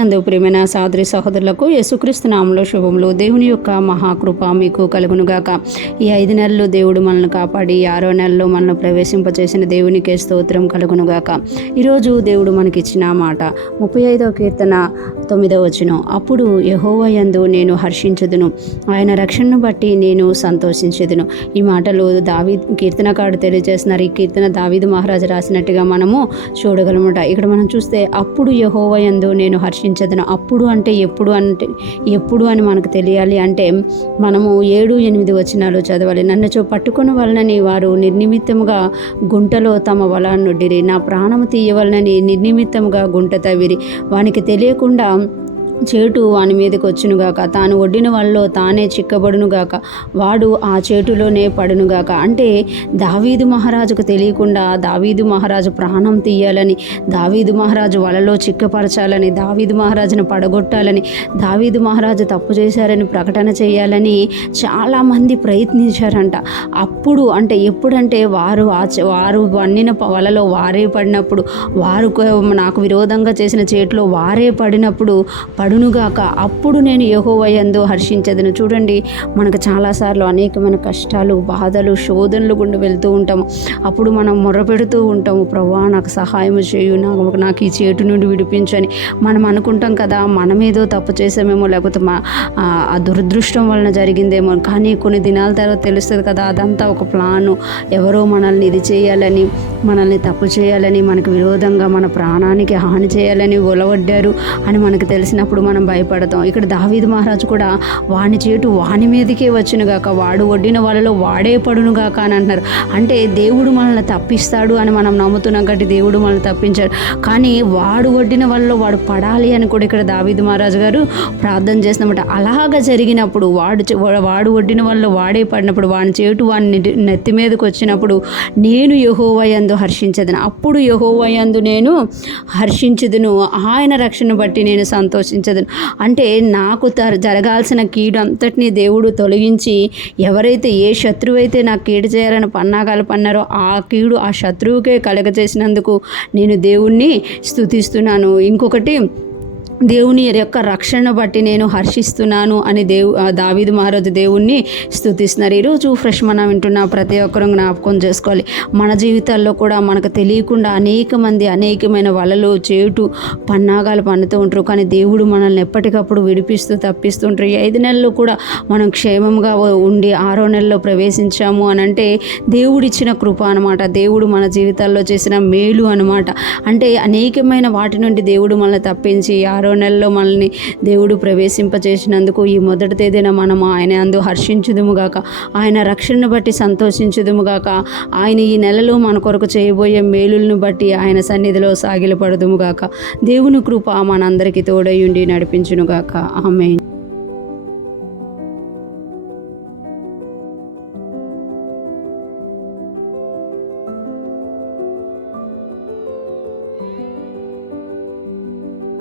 అందు ప్రియమైన సహోదరి సహోదరులకు యేసుక్రీస్తు నామములో శుభములు. దేవుని యొక్క మహాకృప మీకు కలుగునుగాక. ఈ 5 నెలలు దేవుడు మనల్ని కాపాడి 6వ నెలలో మనల్ని ప్రవేశింపచేసిన దేవునికే స్తోత్రం కలుగునుగాక. ఈరోజు దేవుడు మనకిచ్చిన మాట 35వ కీర్తన 9వ వచనం. అప్పుడు యెహోవా యందు నేను హర్షించుదును, ఆయన రక్షణను బట్టి నేను సంతోషించుదును. ఈ మాటలు కీర్తనకారుడు తెలియజేస్తున్నారు. ఈ కీర్తన దావీదు మహారాజు రాసినట్టుగా మనము చూడగలమట. ఇక్కడ మనం చూస్తే అప్పుడు యెహోవా యందు నేను హర్షించదును. అప్పుడు అంటే ఎప్పుడు అని మనకు తెలియాలి అంటే మనము 7-8 వచనాలు చదవాలి. నన్ను పట్టుకుని వలనని వారు నిర్నిమిత్తముగా గుంటలో తమ వలనొడ్డిరి, నా ప్రాణము తీయవలనని నిర్నిమిత్తముగా గుంట తవ్విరి. వానికి తెలియకుండా చేటు వాని మీదకి వచ్చునుగాక, తాను ఒడ్డిన వాళ్ళలో తానే చిక్కబడునుగాక, వాడు ఆ చేటులోనే పడునుగాక. అంటే దావీదు మహారాజుకు తెలియకుండా దావీదు మహారాజు ప్రాణం తీయాలని, దావీదు మహారాజు వలలో చిక్కపరచాలని, దావీదు మహారాజును పడగొట్టాలని, దావీదు మహారాజు తప్పు చేశారని ప్రకటన చేయాలని చాలామంది ప్రయత్నించారంట. అప్పుడు అంటే ఎప్పుడంటే వారు వన్నిన వలలో వారే పడినప్పుడు, వారు నాకు విరోధంగా చేసిన చేతిలో వారే పడినప్పుడు పడునుగాక, అప్పుడు నేను యెహోవా యందు హర్షించదును. చూడండి, మనకు చాలాసార్లు అనేకమైన కష్టాలు, బాధలు, శోధనలు గుండా వెళ్తూ ఉంటాము. అప్పుడు మనం మొరపెడుతూ ఉంటాము, ప్రభువా నాకు సహాయం చేయు, నాకు ఈ చేటు నుండి విడిపించని మనం అనుకుంటాం కదా. మనమేదో తప్పు చేసామేమో, లేకపోతే ఆ దురదృష్టం వలన జరిగిందేమో. కానీ కొన్ని దినాల తర్వాత తెలుస్తుంది కదా, అదంతా ఒక ప్లాను. ఎవరో మనల్ని ఇది చేయాలని, మనల్ని తప్పు చేయాలని, మనకు విరోధంగా మన ప్రాణానికి హాని చేయాలని ఒలవడ్డారు అని మనకు తెలిసినప్పుడు మనం భయపడతాం. ఇక్కడ దావీదు మహారాజు కూడా వాని చేటు వాని మీదకే వచ్చునుగాక, వాడు ఒడ్డిన వాళ్ళలో వాడే పడునుగాక అని అంటున్నారు. అంటే దేవుడు మనల్ని తప్పిస్తాడు అని మనం నమ్ముతున్నాం కాబట్టి దేవుడు మనల్ని తప్పించాడు. కానీ వాడు ఒడ్డిన వాళ్ళలో వాడు పడాలి అని కూడా ఇక్కడ దావీదు మహారాజు గారు ప్రార్థన చేస్తున్నమాట. అలాగ జరిగినప్పుడు వాడు ఒడ్డిన వాళ్ళలో వాడే పడినప్పుడు, వాని చేటు వాని నెత్తి మీదకి వచ్చినప్పుడు నేను యెహోవా యందు హర్షించదును. అప్పుడు యెహోవా యందు నేను హర్షించదును, ఆయన రక్షణ బట్టి నేను సంతోషించదును. అంటే నాకు జరగాల్సిన కీడు అంతటినీ దేవుడు తొలగించి, ఎవరైతే ఏ శత్రువైతే నాకు కీడు చేయాలని పన్నాగాలు పన్నారో ఆ కీడు ఆ శత్రువుకే కలగజేసినందుకు నేను దేవుణ్ణి స్తుతిస్తున్నాను. ఇంకొకటి, దేవుని యొక్క రక్షణను బట్టి నేను హర్షిస్తున్నాను అని దావీదు మహారాజు దేవుణ్ణి స్తుతిస్తున్నారు. ఈరోజు ఫ్రెష్ మనం వింటున్న ప్రతి ఒక్కరూ జ్ఞాపకం చేసుకోవాలి, మన జీవితాల్లో కూడా మనకు తెలియకుండా అనేకమైన వలలు చేటు పన్నాగాలు పన్నుతూ ఉంటారు. కానీ దేవుడు మనల్ని ఎప్పటికప్పుడు విడిపిస్తూ తప్పిస్తుంటారు. ఈ 5 నెలలు కూడా మనం క్షేమంగా ఉండి 6వ నెలలో ప్రవేశించాము అని అంటే దేవుడిచ్చిన కృప అనమాట. దేవుడు మన జీవితాల్లో చేసిన మేలు అనమాట. అంటే అనేకమైన వాటి నుండి దేవుడు మనల్ని తప్పించి 6వ నెలలో మనల్ని దేవుడు ప్రవేశింపచేసినందుకు ఈ మొదటి తేదీన మనం ఆయన అందు హర్షించుదుముగాక, ఆయన రక్షణను బట్టి సంతోషించుదుముగాక, ఆయన ఈ నెలలో మన కొరకు చేయబోయే మేలులను బట్టి ఆయన సన్నిధిలో సాగిలపడదుముగాక. దేవుని కృప మనందరికీ తోడై ఉండి నడిపించునుగాక. ఆమేన్.